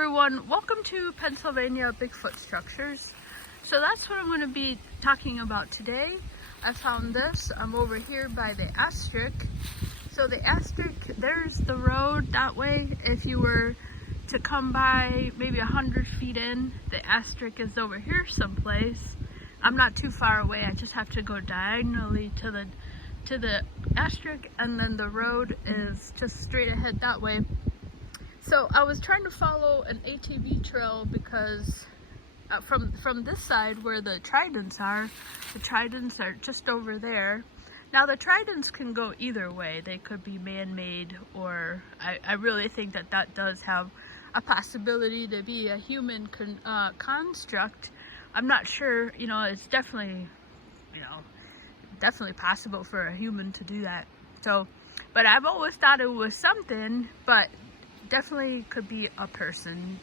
everyone, welcome to Pennsylvania Bigfoot structures. So that's what I'm going to be talking about today. I found this. I'm over here by the asterisk. So the asterisk, there's the road that way. If you were to come by maybe 100 feet in, the asterisk is over here someplace. I'm not too far away. I just have to go diagonally to the asterisk, and then the road is just straight ahead that way. So I was trying to follow an ATV trail because from this side where the tridents are just over there. Now the tridents can go either way. They could be man-made, or I really think that does have a possibility to be a human construct. I'm not sure, it's definitely, definitely possible for a human to do that. So, but I've always thought it was something, but definitely could be a person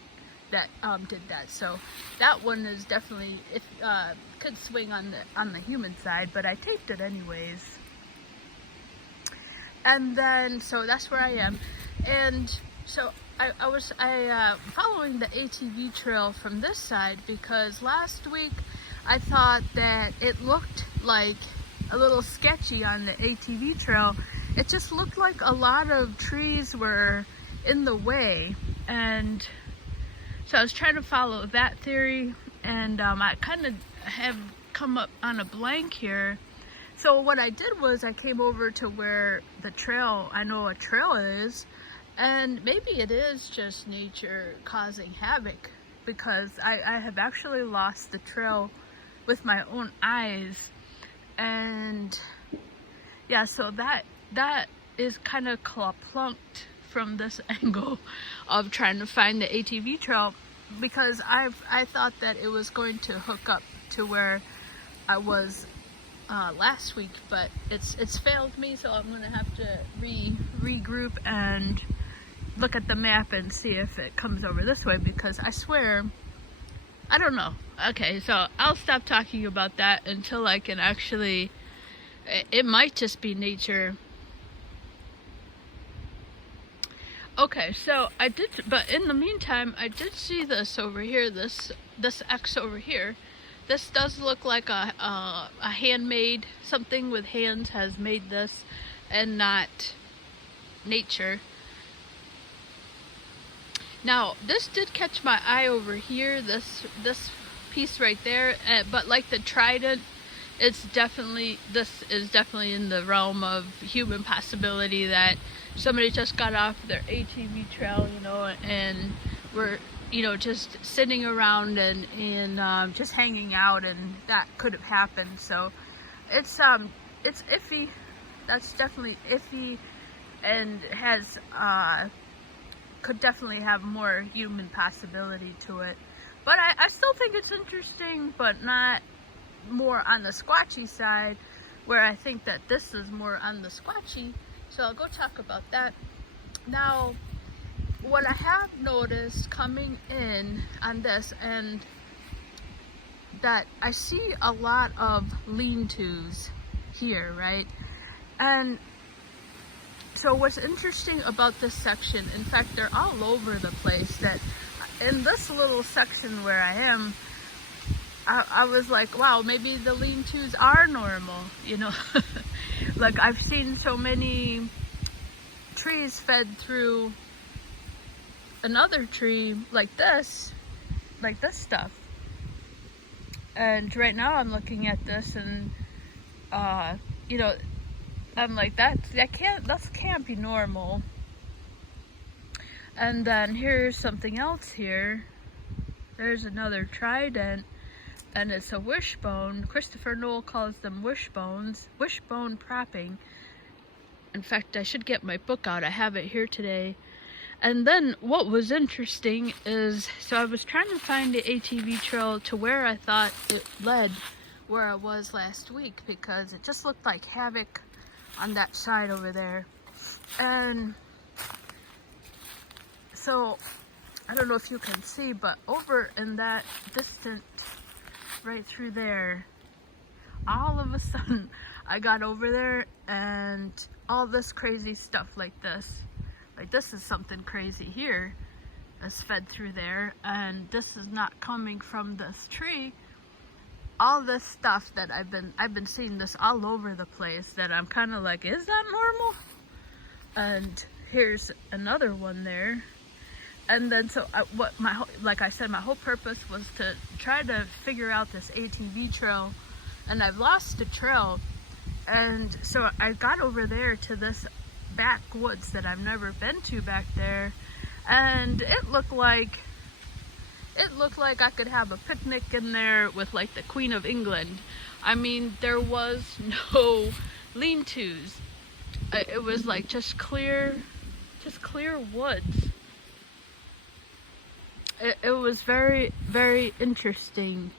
that did that. So that one is definitely, could swing on the human side, but I taped it anyways. And then, so that's where I am. And so I was following the ATV trail from this side because last week I thought that it looked like a little sketchy on the ATV trail. It just looked like a lot of trees were in the way, and so I was trying to follow that theory, and I kind of have come up on a blank here. So what I did was I came over to where the trail, I know a trail is, and maybe it is just nature causing havoc, because I have actually lost the trail with my own eyes. And yeah, so that is kind of plunked from this angle of trying to find the ATV trail, because I thought that it was going to hook up to where I was last week, but it's failed me. So I'm gonna have to regroup and look at the map and see if it comes over this way, because I swear I don't know. Okay, so I'll stop talking about that until I can actually, it might just be nature. Okay, so I did, but in the meantime, I did see this over here, this X over here. This does look like a handmade, something with hands has made this, and not nature. Now, this did catch my eye over here, this piece right there, but like the trident, this is definitely in the realm of human possibility, that somebody just got off their ATV trail, and were, just sitting around and just hanging out, and that could have happened. So it's iffy. That's definitely iffy, and has could definitely have more human possibility to it. But I still think it's interesting, but not more on the squatchy side, where I think that this is more on the squatchy. So I'll go talk about that. Now, what I have noticed coming in on this, and that I see a lot of lean-tos here, right? And so what's interesting about this section, in fact, they're all over the place, that in this little section where I am, I was like, wow, maybe the lean-tos are normal, Like, I've seen so many trees fed through another tree like this stuff. And right now I'm looking at this, and I'm like, that can't be normal. And then here's something else here. There's another trident, and it's a wishbone. Christopher Noel calls them wishbones, wishbone propping. In fact, I should get my book out. I have it here today. And then what was interesting is, so I was trying to find the ATV trail to where I thought it led, where I was last week, because it just looked like havoc on that side over there. And so I don't know if you can see, but over in that distance, right through there, all of a sudden I got over there, and all this crazy stuff like this is something crazy here. is fed through there, and this is not coming from this tree. All this stuff that I've been seeing this all over the place, that I'm kind of like, is that normal? And here's another one there. And then so like I said, my whole purpose was to try to figure out this ATV trail, and I've lost the trail. And so I got over there to this backwoods that I've never been to back there, and it looked like I could have a picnic in there with like the Queen of England. I mean, there was no lean-tos. It was like just clear woods. It was very, very interesting.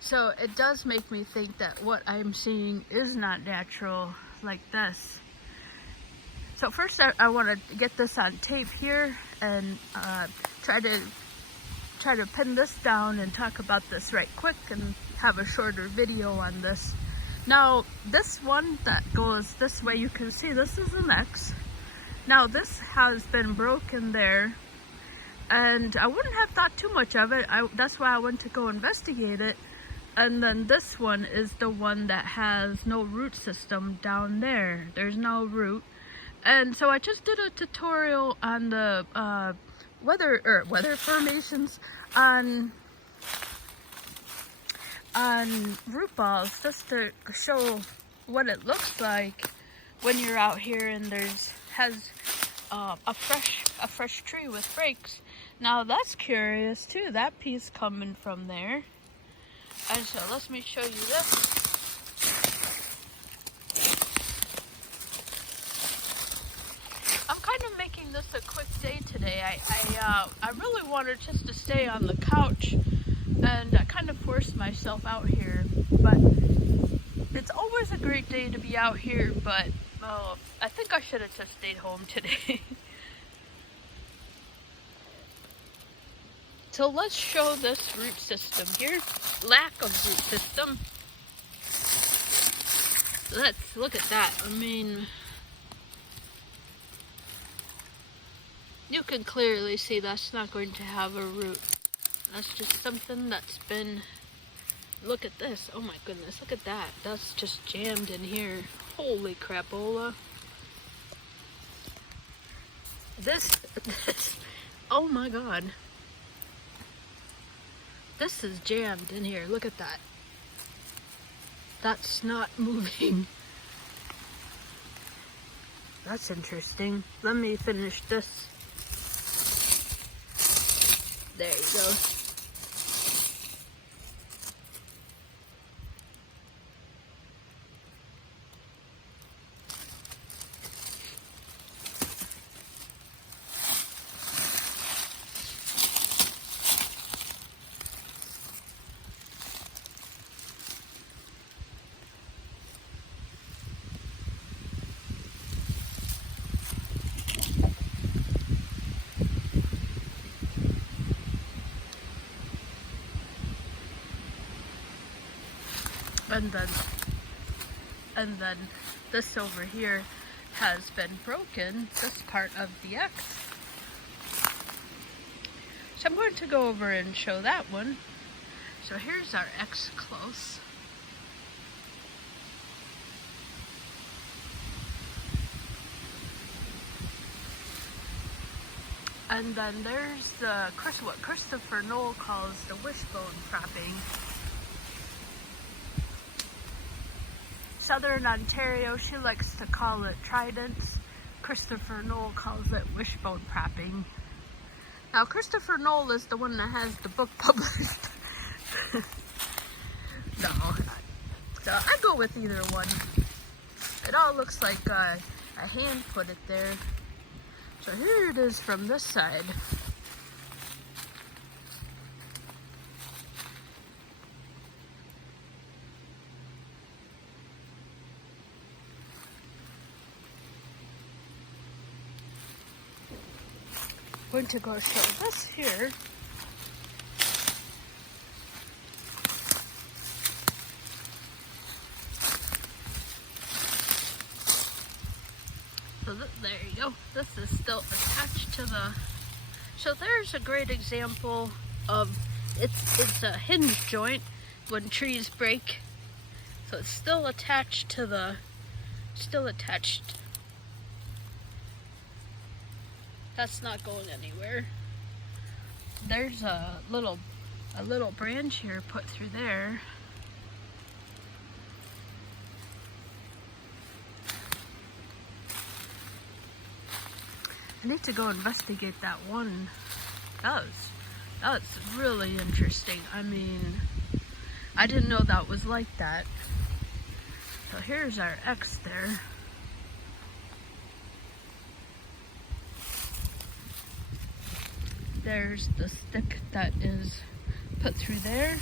So it does make me think that what I'm seeing is not natural like this. So first I want to get this on tape here and try to pin this down and talk about this right quick and have a shorter video on this. Now this one that goes this way, you can see this is an X. Now this has been broken there, and I wouldn't have thought too much of it. That's why I went to go investigate it. And then this one is the one that has no root system down there. There's no root. And so I just did a tutorial on the weather formations on root balls, just to show what it looks like when you're out here and has a fresh tree with breaks. Now that's curious too, that piece coming from there. And so let me show you this. I'm kind of making this a quick day today. I really wanted just to stay on the couch, and I kind of forced myself out here. But it's always a great day to be out here, but I think I should have just stayed home today. So let's show this root system here. Lack of root system. Let's look at that. I mean, you can clearly see that's not going to have a root. That's just something that's been, look at this. Oh my goodness, look at that. That's just jammed in here. Holy crapola. This, oh my God. This is jammed in here. Look at that. That's not moving. That's interesting. Let me finish this. There you go. And then this over here has been broken, this part of the X. So I'm going to go over and show that one. So here's our X close. And then there's what Christopher Noel calls the wishbone cropping. Southern Ontario, she likes to call it tridents. Christopher Noel calls it wishbone cropping. Now Christopher Noel is the one that has the book published. No, so I go with either one. It all looks like a hand put it there. So here it is from this side. I'm going to go show this here. So there you go. This is still attached attached to the, so there's a great example of, it's a hinge joint when trees break. So it's still attached to the, still attached. That's not going anywhere. There's a little branch here put through there. I need to go investigate that one. That's really interesting. I mean, I didn't know that was like that. So here's our X there. There's the stick that is put through there.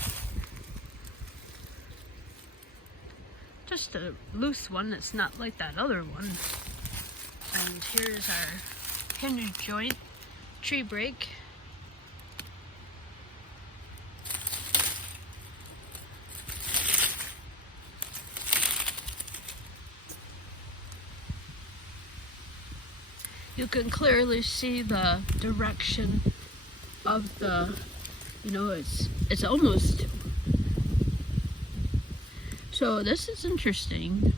Just a loose one, it's not like that other one. And here's our hinge joint, tree break. You can clearly see the direction of the, you know, it's almost, so this is interesting.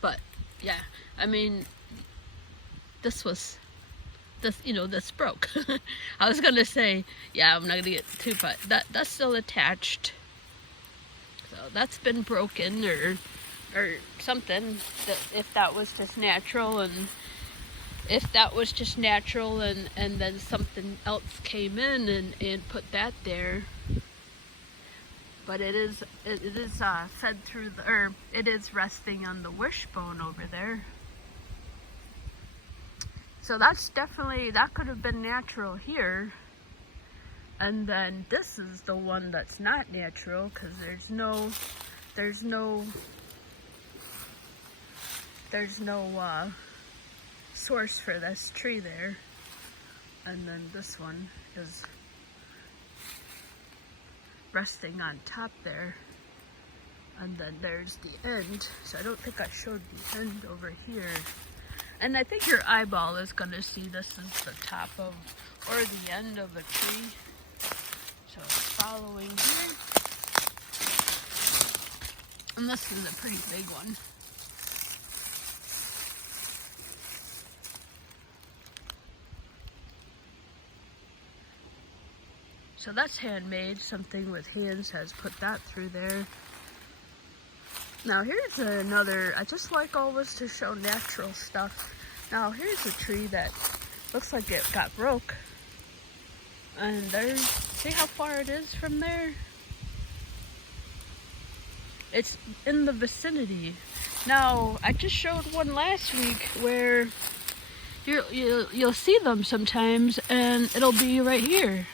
But yeah, I mean, this broke. I was gonna say, yeah, I'm not gonna get too, but that's still attached. So that's been broken or something. That if that was just natural, and if that was just natural, and then something else came in and put that there. But it is fed through the, or it is resting on the wishbone over there. So that's definitely, that could have been natural here. And then this is the one that's not natural, because there's no source for this tree there. And then this one is resting on top there. And then there's the end. So I don't think I showed the end over here. And I think your eyeball is going to see this is the top of, or the end of a tree. So it's following here. And this is a pretty big one. So that's handmade. Something with hands has put that through there. Now here's another, I just like always to show natural stuff. Now here's a tree that looks like it got broke. And there's, see how far it is from there? It's in the vicinity. Now, I just showed one last week where you'll see them sometimes, and it'll be right here.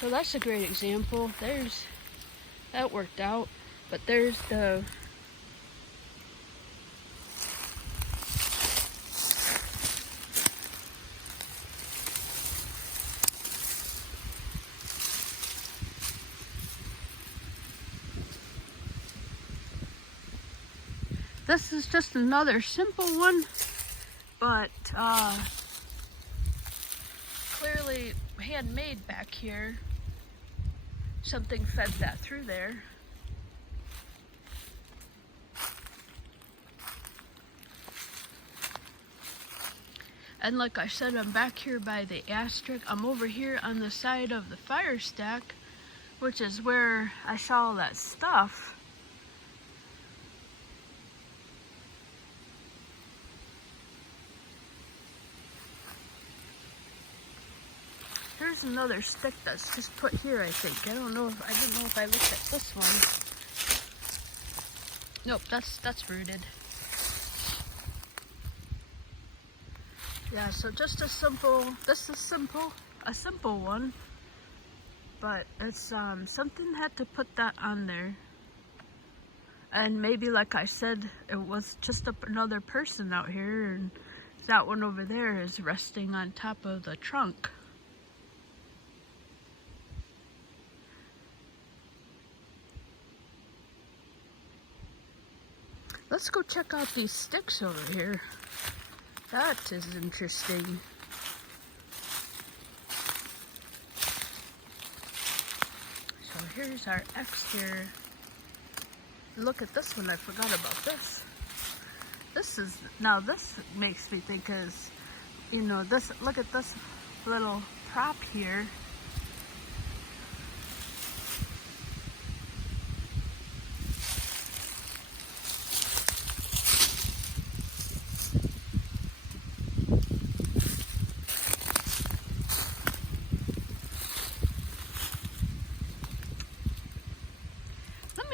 So that's a great example. There's, that worked out, but there's the, this is just another simple one, but clearly handmade back here. Something fed that through there. And like I said, I'm back here by the asterisk. I'm over here on the side of the fire stack, which is where I saw all that stuff. Here's another stick that's just put here, I think. I didn't know if I looked at this one. Nope, that's rooted. Yeah, so just a simple, a simple one. But it's, something had to put that on there. And maybe, like I said, it was just another person out here, and that one over there is resting on top of the trunk. Let's go check out these sticks over here. That is interesting. So here's our X here. Look at this one, I forgot about this. Now this makes me think is, you know, this, look at this little prop here.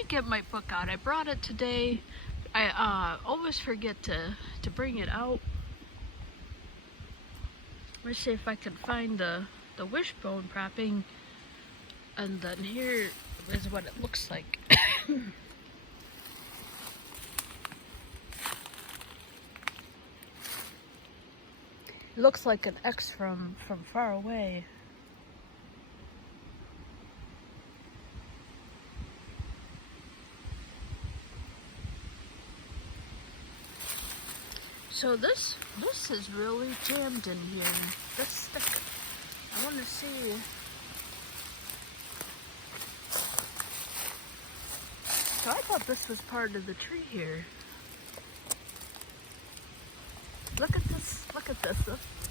Get my book out. I brought it today. I always forget to bring it out. Let's see if I can find the wishbone propping, and then here is what it looks like. It looks like an X from far away. So this is really jammed in here. This stick. I want to see. So I thought this was part of the tree here. Look at this. Look at this.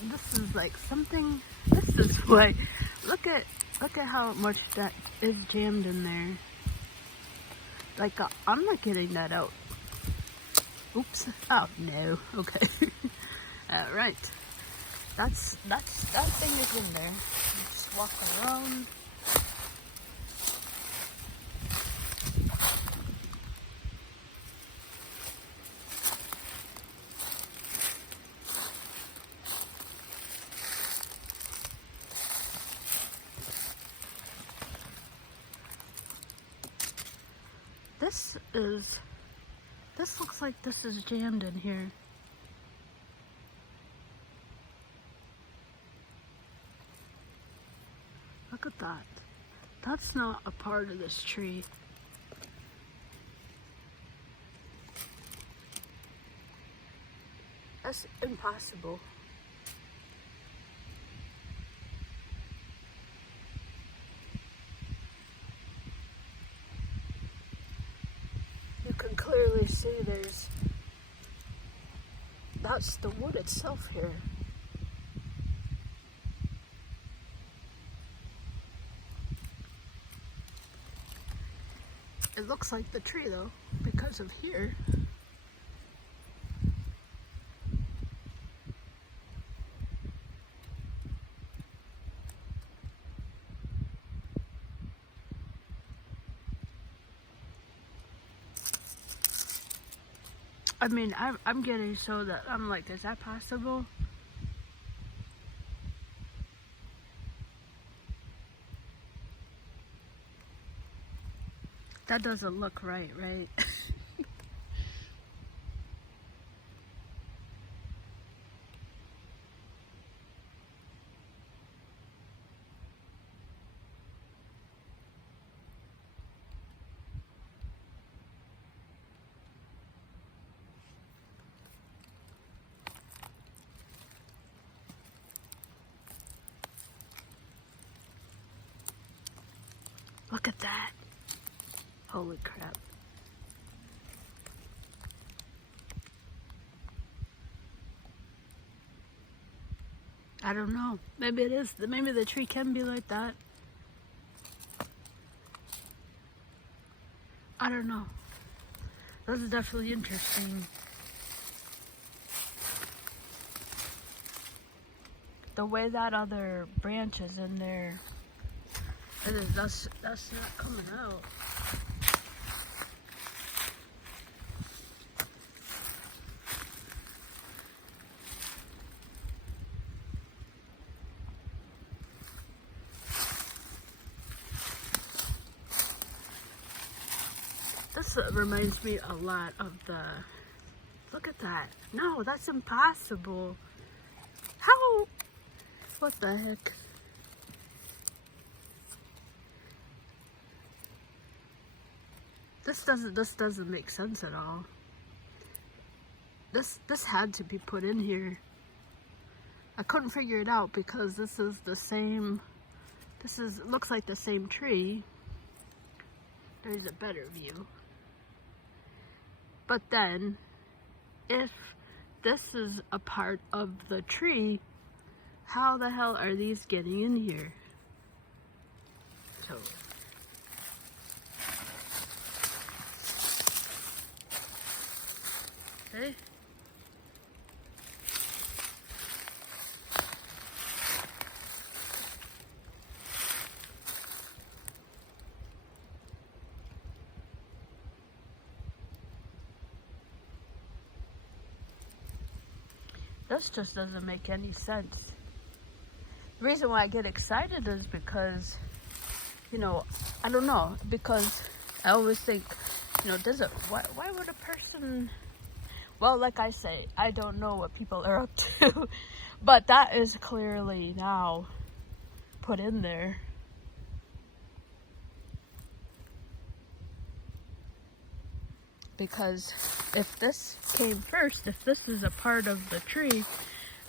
This is like something. This is why. Look at how much that is jammed in there. Like I'm not getting that out. Oops. Oh no. Okay. All right. That thing is in there. Just walk around. This looks like this is jammed in here. Look at that. That's not a part of this tree. That's impossible. You can clearly see that's the wood itself here. It looks like the tree though, because of here. I mean, I'm getting so that I'm like, is that possible? That doesn't look right, right? Look at that. Holy crap. I don't know. Maybe it is. Maybe the tree can be like that. I don't know. This is definitely interesting. The way that other branch is in there, that's not coming out. This reminds me a lot of the, look at that. No, that's impossible. How, what the heck? This doesn't make sense at all. this had to be put in here. I couldn't figure it out because this is the same, looks like the same tree. There's a better view. But then, if this is a part of the tree, how the hell are these getting in here? So, okay. This just doesn't make any sense. The reason why I get excited is because, you know, I don't know, because I always think, you know, why would a person, well, like I say, I don't know what people are up to, but that is clearly now put in there. Because if this came first, if this is a part of the tree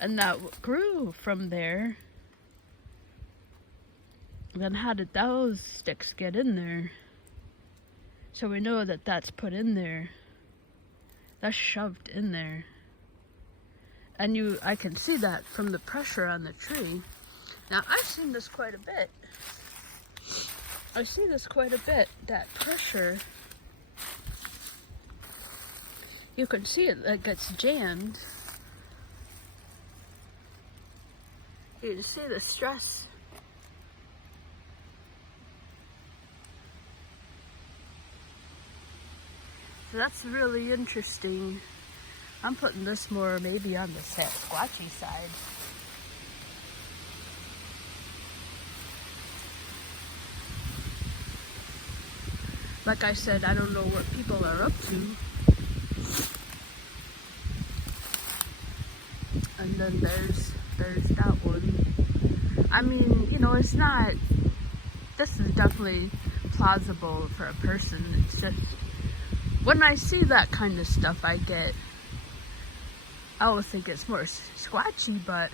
and that grew from there, then how did those sticks get in there? So we know that that's put in there. That's shoved in there. And I can see that from the pressure on the tree. Now, I've seen this quite a bit. I see this quite a bit, that pressure. You can see it, like it's jammed. You can see the stress. So that's really interesting. I'm putting this more maybe on the Sasquatchy side. Like I said, I don't know what people are up to. And then there's that one. I mean, you know, it's not, this is definitely plausible for a person. It's just, when I see that kind of stuff, I always think it's more squatchy, but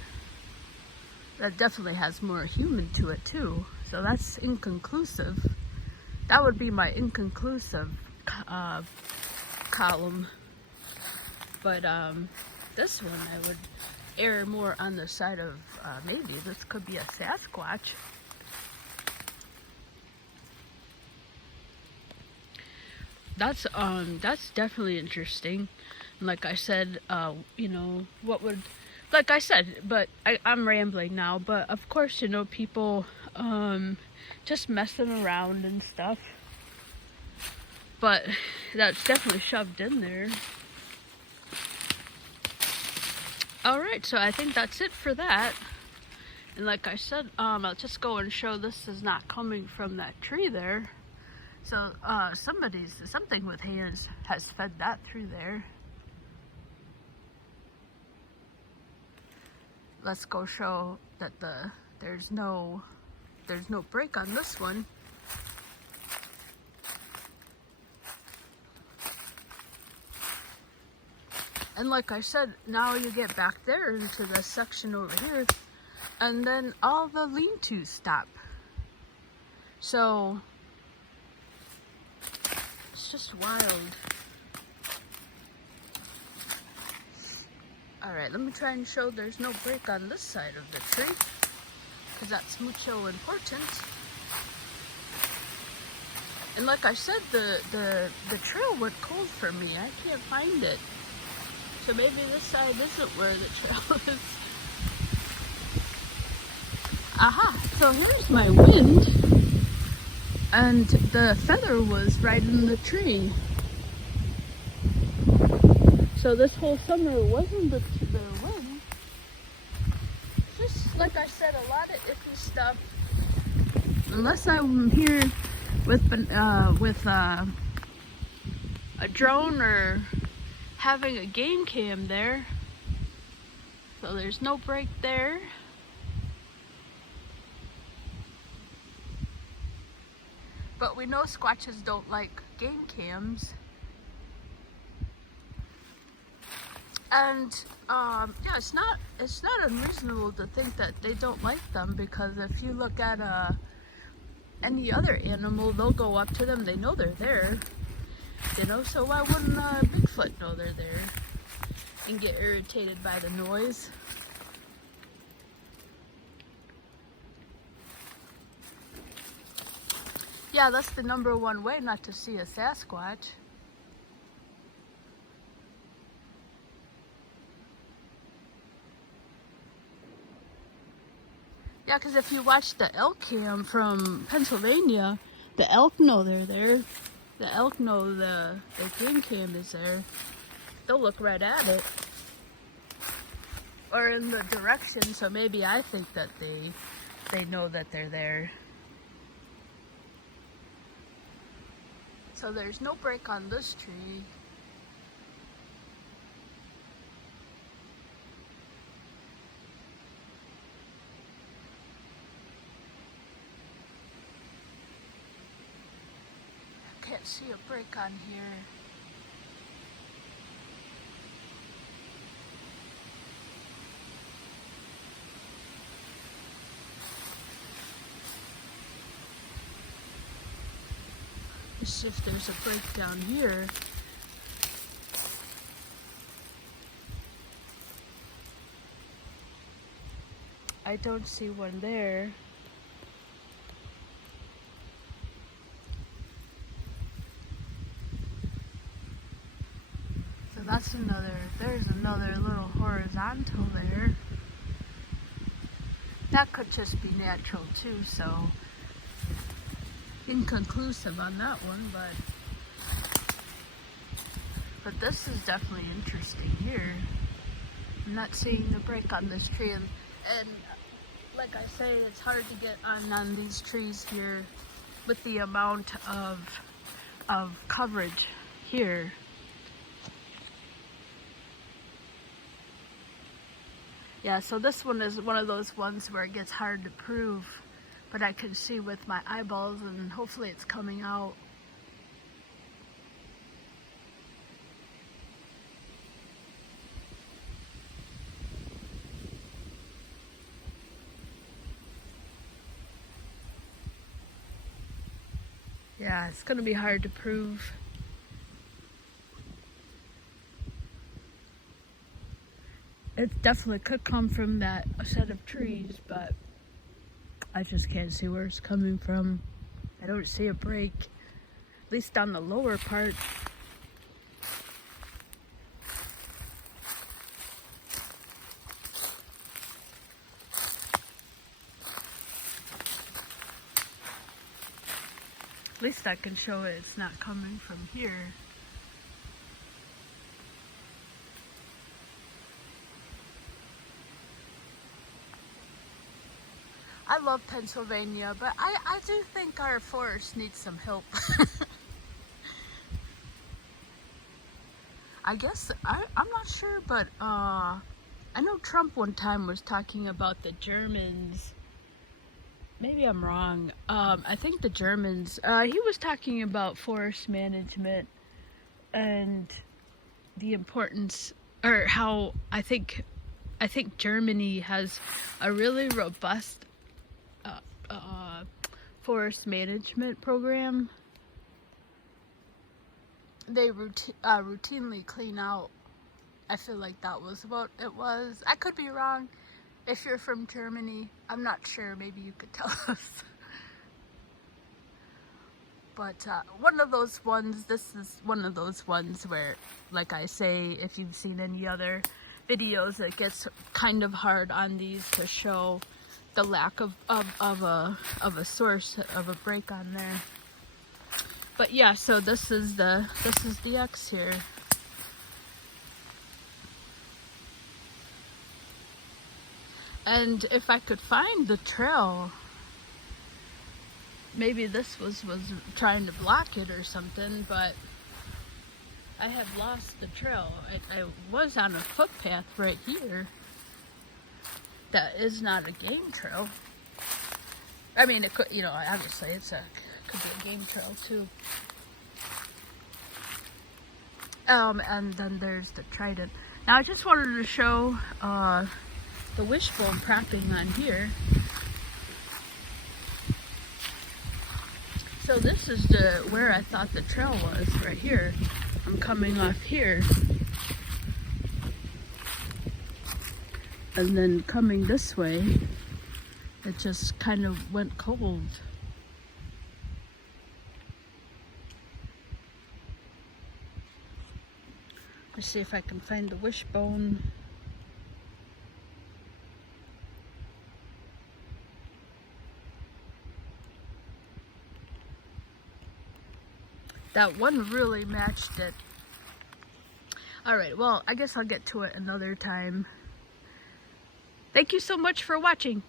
that definitely has more human to it too. So that's inconclusive. That would be my inconclusive column. But this one I would err more on the side of maybe this could be a Sasquatch. That's definitely interesting. And like I said, you know, like I said, but I'm rambling now, but of course, you know, people just messing around and stuff. But that's definitely shoved in there. Alright, so I think that's it for that. And like I said, I'll just go and show this is not coming from that tree there. So something with hands has fed that through there. Let's go show that there's no break on this one. And like I said, now you get back there into the section over here, and then all the lean-tos stop. So it's just wild. Alright, let me try and show there's no break on this side of the tree, because that's mucho important. And like I said, the trail went cold for me. I can't find it. So maybe this side isn't where the trail is. Aha, so here's my wind. And the feather was right in the tree. So this whole summer wasn't the wind. Just like I said, a lot of iffy stuff. Unless I'm here with a drone or having a game cam there. So there's no break there. But we know squatches don't like game cams. And yeah, it's not unreasonable to think that they don't like them, because if you look at any other animal, they'll go up to them. They know they're there, you know. So why wouldn't Bigfoot know they're there and get irritated by the noise? Yeah, that's the #1 way not to see a Sasquatch. Yeah, because if you watch the elk cam from Pennsylvania, the elk know they're there. The elk know the game cam is there. They'll look right at it. Or in the direction, so maybe I think that they know that they're there. So there's no break on this tree. Can't see a break on here. Let's see if there's a break down here. I don't see one there. So that's there's another little horizontal there. That could just be natural too, so inconclusive on that one, but this is definitely interesting here. I'm not seeing the break on this tree, and like I say, it's hard to get on these trees here with the amount of coverage here. Yeah, so this one is one of those ones where it gets hard to prove, but I can see with my eyeballs, and hopefully it's coming out. Yeah, it's gonna be hard to prove. It definitely could come from that set of trees, but I just can't see where it's coming from. I don't see a break, at least on the lower part. At least I can show it's not coming from here. I love Pennsylvania, but I do think our forest needs some help. I guess, I'm not sure, but I know Trump one time was talking about the Germans. Maybe I'm wrong. I think the Germans, he was talking about forest management and the importance, or how I think Germany has a really robust forest management program. They routinely clean out. I feel like that was what it was. I could be wrong. If you're from Germany, I'm not sure. Maybe you could tell us. But one of those ones, this is one of those ones where, like I say, if you've seen any other videos, it gets kind of hard on these to show the lack of a source of a break on there. But yeah, so this is the X here. And if I could find the trail, maybe this was trying to block it or something, but I have lost the trail. I was on a footpath right here. That is not a game trail. I mean, it could, you know, obviously could be a game trail too. And then there's the trident. Now I just wanted to show the wishbone propping on here. So this is where I thought the trail was, right here. I'm coming off here. And then coming this way, it just kind of went cold. Let's see if I can find the wishbone. That one really matched it. Alright, well, I guess I'll get to it another time. Thank you so much for watching.